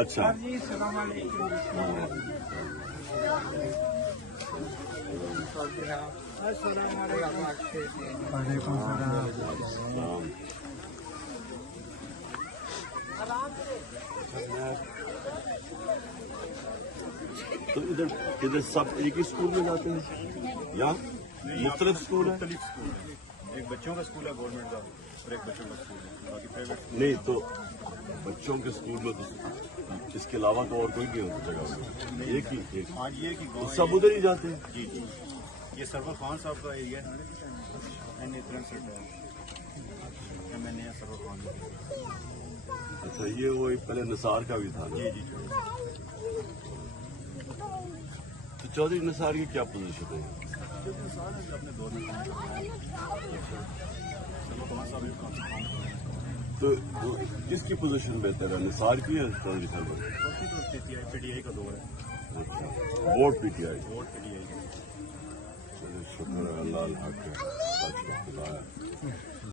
اچھا جی السلام علیکم. السلام علیکم. وعلیکم السلام. تو ادھر سب ایک ہی اسکول میں جاتے ہیں یا مختلف اسکول ہیں؟ مختلف اسکول ہیں. ایک بچوں کا اسکول ہے گورنمنٹ کا اور ایک بچوں کا اسکول ہے باقی پرائیویٹ. نہیں تو بچوں کے اسکول میں تو اس کے علاوہ تو اور کوئی نہیں ہوتا جگہ میں ایک ہی ایک ہاں یہ کہ گاؤں سب ادھر ہی جاتے ہیں. جی جی یہ سرور خان صاحب کا ایریا ہے. میں نے سرور خان. اچھا یہ وہ پہلے نثار کا بھی تھا نا؟ جی جی تو چودھری نثار کی کیا پوزیشن ہے؟ اپنے دور میں تو کس کی پوزیشن بہتر ہے نثار کی یا چودھری صاحب کی؟ پی ٹی آئی کا دور ہے. اچھا vote P T I. Vote P T I. شکر ہے اللہ الحق ہے.